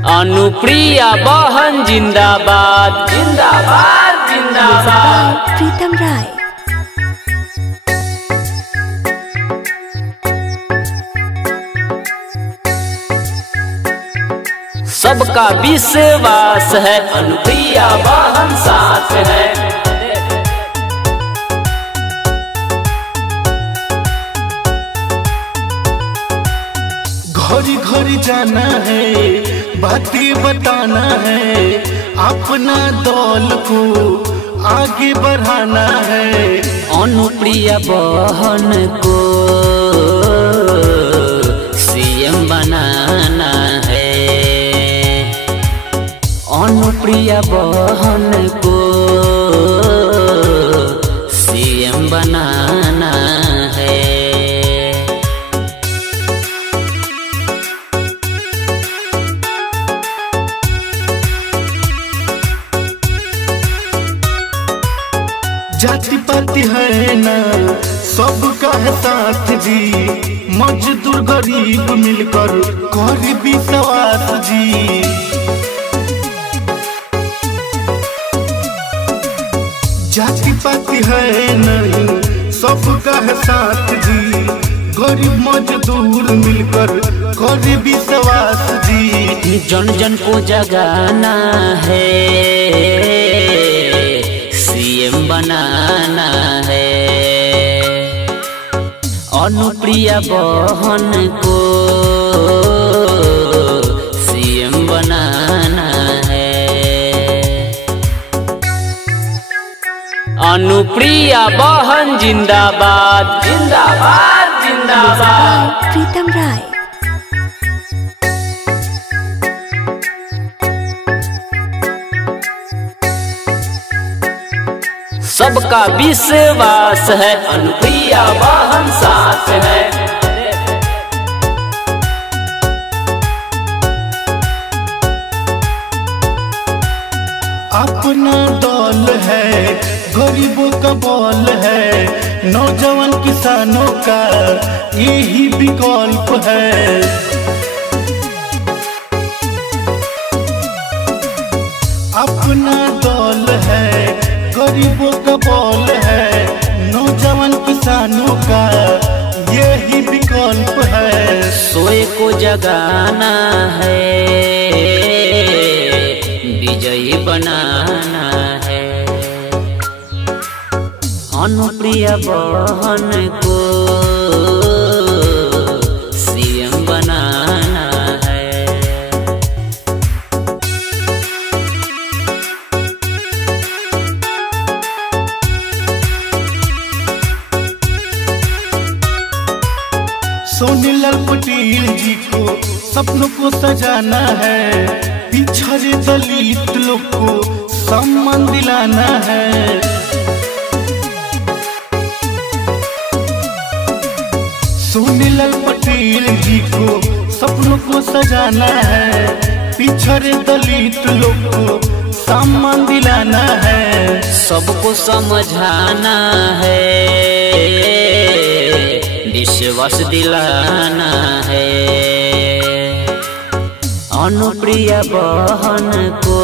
अनुप्रिया बहन जिंदाबाद जिंदाबाद जिंदाबाद। प्रीतम राय। सबका विश्वास है अनुप्रिया बहन साथ है। घड़ी घड़ी जाना है, बातें बताना है, अपना दौल को आगे बढ़ाना है। अनुप्रिया बहन को सीएम बनाना है। अनुप्रिया बहन को सीएम बनाना है। जाति पाति है ना सबका है साथ जी, मजदूर गरीब मिलकर करे विश्वास जी। जाति पाति है नहीं सबका है साथ जी, गरीब मजदूर मिलकर करे विश्वास जी। जन जन को जगाना है, सीएम बनाना है। अनुप्रिया बहन को सीएम बनाना है। अनुप्रिया बहन जिंदाबाद जिंदाबाद जिंदाबाद। प्रीतम राय। सबका विश्वास है अनुप्रिया बहन साथ है। अपना दौल है, गरीबों का बौल है, नौजवान किसानों का यही विकल्प है। अपना दौल है, गरीबों का बौल है, नौजवान किसानों का यही विकल्प है। सोए को जगाना है, विजयी बनाना है। अनुप्रिया बहन को सीएम बनाना है। सोनीलाल पटेल जी को सपनों को सजाना है, पिछड़े दलित लोग को सम्मान दिलाना है। सोनीलाल पटेल जी को सपनों को सजाना है, पिछड़े दलित लोग को सम्मान दिलाना है। सबको समझाना है, विश्वास दिलाना है। अनुप्रिया बहन को